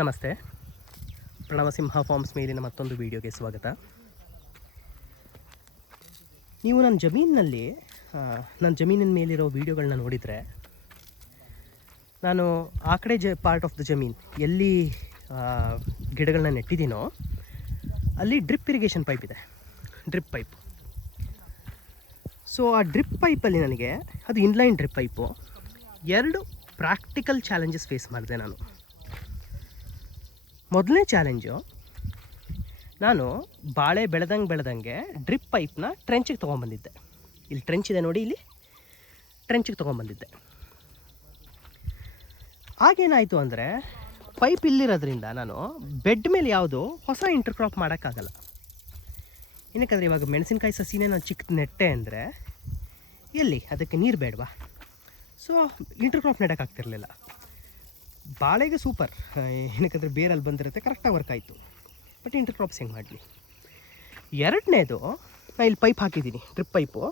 ನಮಸ್ತೆ. ಪ್ರಣವಸಿಂಹ ಫಾರ್ಮ್ಸ್ ಮೇಲಿನ ಮತ್ತೊಂದು ವಿಡಿಯೋಗೆ ಸ್ವಾಗತ. ನೀವು ನನ್ನ ಜಮೀನಿನಲ್ಲಿ ನನ್ನ ಜಮೀನಿನ ಮೇಲಿರೋ ವೀಡಿಯೋಗಳನ್ನ ನೋಡಿದರೆ, ನಾನು ಆ ಕಡೆ ಜ ಪಾರ್ಟ್ ಆಫ್ ದ ಜಮೀನ್, ಎಲ್ಲಿ ಗಿಡಗಳನ್ನ ನೆಟ್ಟಿದ್ದೀನೋ, ಅಲ್ಲಿ ಡ್ರಿಪ್ ಇರಿಗೇಷನ್ ಪೈಪ್ ಇದೆ. ಡ್ರಿಪ್ ಪೈಪ್ ಸೊ ಆ ಡ್ರಿಪ್ ಪೈಪಲ್ಲಿ ನನಗೆ ಅದು ಇನ್ಲೈನ್ ಡ್ರಿಪ್ ಪೈಪು ಎರಡು ಪ್ರಾಕ್ಟಿಕಲ್ ಚಾಲೆಂಜಸ್ ಫೇಸ್ ಮಾಡಿದೆ ನಾನು. ಮೊದಲನೇ ಚಾಲೆಂಜು ನಾನು ಬಾಳೆ ಬೆಳೆದಂಗೆ ಬೆಳೆದಂಗೆ ಡ್ರಿಪ್ ಪೈಪ್ನ ಟ್ರೆಂಚಿಗೆ ತೊಗೊಂಬಂದಿದ್ದೆ. ಇಲ್ಲಿ ಟ್ರೆಂಚ್ ಇದೆ ನೋಡಿ ಇಲ್ಲಿ. ಟ್ರೆಂಚಿಗೆ ತೊಗೊಂಬಂದಿದ್ದೆ. ಆಗೇನಾಯಿತು ಅಂದರೆ ಪೈಪ್ ಇಲ್ಲಿರೋದ್ರಿಂದ ನಾನು ಬೆಡ್ ಮೇಲೆ ಯಾವುದು ಹೊಸ ಇಂಟರ್ಕ್ರಾಪ್ ಮಾಡೋಕ್ಕಾಗಲ್ಲ. ಏನಕ್ಕಂದರೆ ಇವಾಗ ಮೆಣಸಿನ್ಕಾಯಿ ಸಸಿನೇ ನಾನು ಚಿಕ್ಕ ನೆಟ್ಟೆ ಅಂದರೆ ಎಲ್ಲಿ? ಅದಕ್ಕೆ ನೀರು ಬೇಡವಾ? ಸೊ ಇಂಟರ್ಕ್ರಾಪ್ ನೆಡೋಕ್ಕಾಗ್ತಿರ್ಲಿಲ್ಲ. ಬಾಳೆಗೆ ಸೂಪರ್ ಏನಕ್ಕಂದರೆ ಬೇರಲ್ಲಿ ಬಂದಿರುತ್ತೆ ಕರೆಕ್ಟಾಗಿ ವರ್ಕ್ ಆಯಿತು. ಬಟ್ ಇಂಟರ್ಕ್ರಾಪ್ಸ್ ಹೆಂಗೆ ಮಾಡಲಿ? ಎರಡನೇದು ನಾನು ಇಲ್ಲಿ ಪೈಪ್ ಹಾಕಿದ್ದೀನಿ ಡ್ರಿಪ್ ಪೈಪು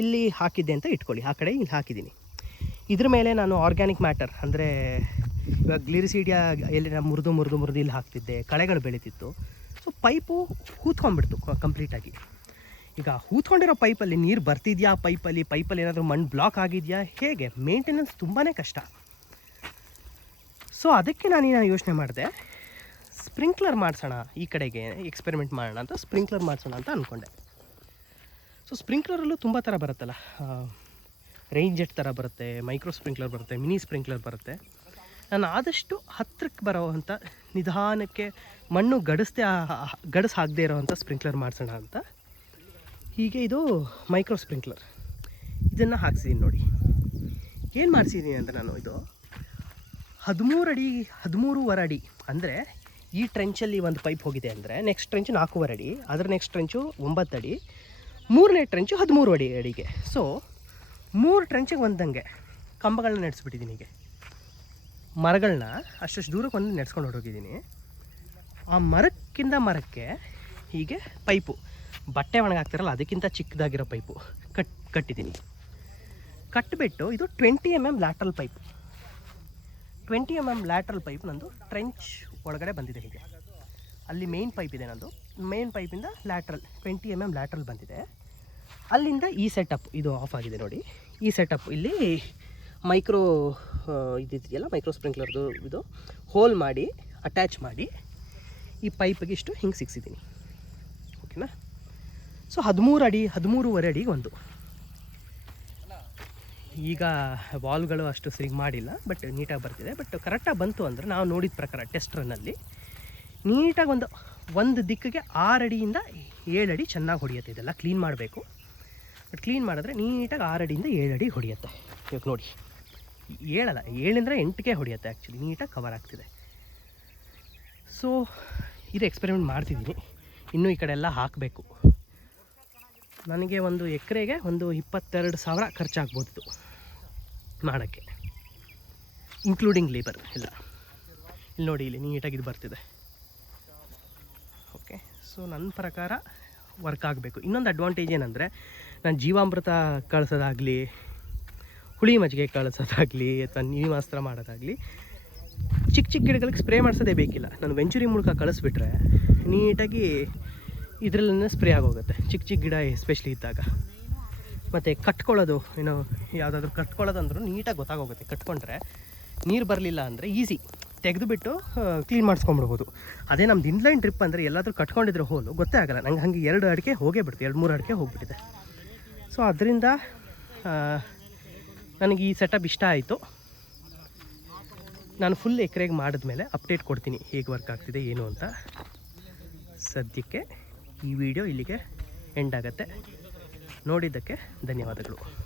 ಇಲ್ಲಿ ಹಾಕಿದ್ದೆ ಅಂತ ಇಟ್ಕೊಳ್ಳಿ, ಆ ಕಡೆ ಇಲ್ಲಿ ಹಾಕಿದ್ದೀನಿ. ಇದ್ರ ಮೇಲೆ ನಾನು ಆರ್ಗ್ಯಾನಿಕ್ ಮ್ಯಾಟರ್ ಅಂದರೆ ಇವಾಗ ಗ್ಲಿರಿಸೀಡಿಯಾ ಎಲ್ಲಿ ನಾನು ಮುರಿದು ಮುರಿದು ಮುರಿದು ಇಲ್ಲಿ ಹಾಕ್ತಿದ್ದೆ, ಕಳೆಗಳು ಬೆಳೀತಿತ್ತು. ಸೊ ಪೈಪು ಹೂತ್ಕೊಂಡ್ಬಿಡ್ತು ಕಂಪ್ಲೀಟಾಗಿ ಈಗ ಹೂತ್ಕೊಂಡಿರೋ ಪೈಪಲ್ಲಿ ನೀರು ಬರ್ತಿದೆಯಾ? ಪೈಪಲ್ಲಿ ಪೈಪಲ್ಲಿ ಏನಾದರೂ ಮಣ್ಣು ಬ್ಲಾಕ್ ಆಗಿದೆಯಾ? ಹೇಗೆ? ಮೇಂಟೆನೆನ್ಸ್ ತುಂಬಾ ಕಷ್ಟ. ಸೊ ಅದಕ್ಕೆ ನಾನೇನು ಯೋಚನೆ ಮಾಡಿದೆ. ಸ್ಪ್ರಿಂಕ್ಲರ್ ಮಾಡಿಸೋಣ ಈ ಕಡೆಗೆ ಎಕ್ಸ್ಪೆರಿಮೆಂಟ್ ಮಾಡೋಣ ಅಂತ ಸ್ಪ್ರಿಂಕ್ಲರ್ ಮಾಡಿಸೋಣ ಅಂತ ಅಂದ್ಕೊಂಡೆ ಸೊ ಸ್ಪ್ರಿಂಕ್ಲರಲ್ಲೂ ತುಂಬ ಥರ ಬರುತ್ತಲ್ಲ. ರೈನ್ ಜೆಟ್ ಥರ ಬರುತ್ತೆ ಮೈಕ್ರೋ ಸ್ಪ್ರಿಂಕ್ಲರ್ ಬರುತ್ತೆ ಮಿನಿ ಸ್ಪ್ರಿಂಕ್ಲರ್ ಬರುತ್ತೆ. ನಾನು ಆದಷ್ಟು ಹತ್ತಿರಕ್ಕೆ ಬರೋವಂಥ ನಿಧಾನಕ್ಕೆ ಮಣ್ಣು ಗಡಿಸ್ದೆ ಗಡಿಸ್ ಹಾಕದೇ ಇರೋವಂಥ ಸ್ಪ್ರಿಂಕ್ಲರ್ ಮಾಡಿಸೋಣ ಅಂತ. ಹೀಗೆ ಇದು ಮೈಕ್ರೋ ಸ್ಪ್ರಿಂಕ್ಲರ್ ಇದನ್ನು ಹಾಕ್ಸಿದ್ದೀನಿ ನೋಡಿ. ಏನು ಮಾಡಿಸಿದ್ದೀನಿ ಅಂದರೆ ನಾನು ಇದು? ಹದಿಮೂರು ಅಡಿ ಹದಿಮೂರುವರೆ ಅಡಿ ಅಂದರೆ ಈ ಟ್ರೆಂಚಲ್ಲಿ ಒಂದು ಪೈಪ್ ಹೋಗಿದೆ ಅಂದರೆ ನೆಕ್ಸ್ಟ್ ಟ್ರೆಂಚ್ ನಾಲ್ಕೂವರೆ ಅಡಿ ಅದರ ನೆಕ್ಸ್ಟ್ ಟ್ರೆಂಚು ಒಂಬತ್ತು ಅಡಿ ಮೂರನೇ ಟ್ರೆಂಚು ಹದಿಮೂರು ಅಡಿ ಅಡಿಗೆ. ಸೊ ಮೂರು ಟ್ರೆಂಚಿಗೆ ಒಂದಂಗೆ ಕಂಬಗಳನ್ನ ನೆಡ್ಸ್ಬಿಟ್ಟಿದ್ದೀನಿ ಈಗ ಮರಗಳನ್ನ ಅಷ್ಟಷ್ಟು ದೂರಕ್ಕೆ ಒಂದು ನೆಡ್ಸ್ಕೊಂಡು ಹೊರಟೋಗಿದ್ದೀನಿ. ಆ ಮರಕ್ಕಿಂತ ಮರಕ್ಕೆ ಹೀಗೆ ಪೈಪು ಬಟ್ಟೆ ಒಣಗಾಕ್ತಿರಲ್ಲ, ಅದಕ್ಕಿಂತ ಚಿಕ್ಕದಾಗಿರೋ ಪೈಪು ಕಟ್, ಕಟ್ಟಿದ್ದೀನಿ. ಕಟ್ಟಿಬಿಟ್ಟು ಇದು twenty M M lateral pipe twenty M M lateral pipe ನಂದು ಟ್ರೆಂಚ್ ಒಳಗಡೆ ಬಂದಿದೆ ಹೀಗೆ. ಅಲ್ಲಿ ಮೇನ್ ಪೈಪ್ ಇದೆ ನಂದು. Main ಪೈಪಿಂದ lateral twenty M M lateral ಬಂದಿದೆ. ಅಲ್ಲಿಂದ ಈ ಸೆಟಪ್ ಇದು ಆಫ್ ಆಗಿದೆ ನೋಡಿ. ಈ ಸೆಟಪ್ ಇಲ್ಲಿ ಮೈಕ್ರೋ ಇದಿದೆಯಲ್ಲ ಮೈಕ್ರೋ ಸ್ಪ್ರಿಂಕ್ಲರ್ದು ಇದು ಹೋಲ್ ಮಾಡಿ ಅಟ್ಯಾಚ್ ಮಾಡಿ ಈ ಪೈಪ್ಗೆ ಇಷ್ಟು ಹಿಂಗೆ ಸಿಕ್ಸಿದ್ದೀನಿ ಓಕೆನಾ ಸೊ ಹದಿಮೂರು ಅಡಿ, ಹದಿಮೂರುವರೆ ಅಡಿಗೆ ಒಂದು. ಈಗ ವಾಲ್ಗಳು ಅಷ್ಟು ಸರಿಗೆ ಮಾಡಿಲ್ಲ ಬಟ್ ನೀಟಾಗಿ ಬರ್ತಿದೆ. ಬಟ್ ಕರೆಕ್ಟಾಗಿ ಬಂತು ಅಂದರೆ ನಾವು ನೋಡಿದ ಪ್ರಕಾರ ಟೆಸ್ಟ್ ರನ್ನಲ್ಲಿ ನೀಟಾಗಿ ಒಂದು ಒಂದು ದಿಕ್ಕಿಗೆ ಆರು ಅಡಿಯಿಂದ ಏಳು ಅಡಿ ಚೆನ್ನಾಗಿ ಹೊಡೆಯುತ್ತೆ. ಇದೆಲ್ಲ ಕ್ಲೀನ್ ಮಾಡಬೇಕು. ಬಟ್ ಕ್ಲೀನ್ ಮಾಡಿದ್ರೆ ನೀಟಾಗಿ ಆರು ಅಡಿಯಿಂದ ಏಳು ಅಡಿ ಹೊಡೆಯುತ್ತೆ. ಇವಾಗ ನೋಡಿ, ಏಳಲ್ಲ ಏಳಿಂದ್ರೆ ಎಂಟಕ್ಕೆ ಹೊಡೆಯುತ್ತೆ ಆ್ಯಕ್ಚುಲಿ ನೀಟಾಗಿ ಕವರ್ ಆಗ್ತಿದೆ. ಸೊ ಇದು ಎಕ್ಸ್ಪೆರಿಮೆಂಟ್ ಮಾಡ್ತಿದ್ದೀನಿ ಇನ್ನೂ ಈ ಕಡೆ ಎಲ್ಲ ಹಾಕಬೇಕು. ನನಗೆ ಒಂದು ಎಕರೆಗೆ ಒಂದು ಇಪ್ಪತ್ತೆರಡು ಸಾವಿರ ಖರ್ಚಾಗ್ಬೋದು ಮಾಡೋಕ್ಕೆ ಇನ್ಕ್ಲೂಡಿಂಗ್ ಲೇಬರ್ ಎಲ್ಲ. ಇಲ್ಲಿ ನೋಡಿ, ಇಲ್ಲಿ ನೀಟಾಗಿ ಇದು ಬರ್ತಿದೆ. ಓಕೆ ಸೊ ನನ್ನ ಪ್ರಕಾರ ವರ್ಕ್ ಆಗಬೇಕು. ಇನ್ನೊಂದು ಅಡ್ವಾಂಟೇಜ್ ಏನಂದರೆ, ನಾನು ಜೀವಾಮೃತ ಕಳಿಸೋದಾಗಲಿ, ಹುಳಿ ಮಜ್ಜಿಗೆ ಕಳಿಸೋದಾಗಲಿ, ಅಥವಾ ನೀವಾಸ್ತ್ರ ಮಾಡೋದಾಗಲಿ, ಚಿಕ್ಕ ಚಿಕ್ಕ ಗಿಡಗಳಿಗೆ ಸ್ಪ್ರೇ ಮಾಡಿಸೋದೇ ಬೇಕಿಲ್ಲ. ನಾನು ವೆಂಚುರಿ ಮೂಲಕ ಕಳಿಸ್ಬಿಟ್ರೆ ನೀಟಾಗಿ ಇದರಲ್ಲೇ ಸ್ಪ್ರೇ ಆಗೋಗುತ್ತೆ. ಚಿಕ್ಕ ಚಿಕ್ಕ ಗಿಡ ಎಸ್ಪೆಷಲಿ ಇದ್ದಾಗ. ಮತ್ತು ಕಟ್ಕೊಳ್ಳೋದು, ಏನೋ ಯಾವುದಾದ್ರೂ ಕಟ್ಕೊಳ್ಳೋದಂದ್ರೂ ನೀಟಾಗಿ ಗೊತ್ತಾಗೋಗುತ್ತೆ. ಕಟ್ಕೊಂಡ್ರೆ ನೀರು ಬರಲಿಲ್ಲ ಅಂದರೆ ಈಸಿ ತೆಗೆದುಬಿಟ್ಟು ಕ್ಲೀನ್ ಮಾಡಿಸ್ಕೊಂಬಿಡ್ಬೋದು ಅದೇ ನಮ್ದು ಇನ್ಲೈನ್ ಟ್ರಿಪ್ ಅಂದರೆ ಎಲ್ಲಾದರೂ ಕಟ್ಕೊಂಡಿದ್ರೆ ಹೋಲು, ಗೊತ್ತೇ ಆಗಲ್ಲ. ನಂಗೆ ಹಾಗೆ ಎರಡು ಅಡಿಕೆ ಹೋಗೇ ಬಿಡ್ತು, ಎರಡು ಮೂರು ಅಡಿಕೆ ಹೋಗಿಬಿಟ್ಟಿದೆ. ಸೊ ಅದರಿಂದ ನನಗೆ ಈ ಸೆಟಪ್ ಇಷ್ಟ ಆಯಿತು. ನಾನು ಫುಲ್ ಎಕ್ರೆಗೆ ಮಾಡಿದ್ಮೇಲೆ ಅಪ್ಡೇಟ್ ಕೊಡ್ತೀನಿ ಹೇಗೆ ವರ್ಕ್ ಆಗ್ತಿದೆ, ಏನು ಅಂತ. ಸದ್ಯಕ್ಕೆ ಈ ವಿಡಿಯೋ ಇಲ್ಲಿಗೆ ಎಂಡ್ ಆಗುತ್ತೆ. ನೋಡಿದ್ದಕ್ಕೆ ಧನ್ಯವಾದಗಳು.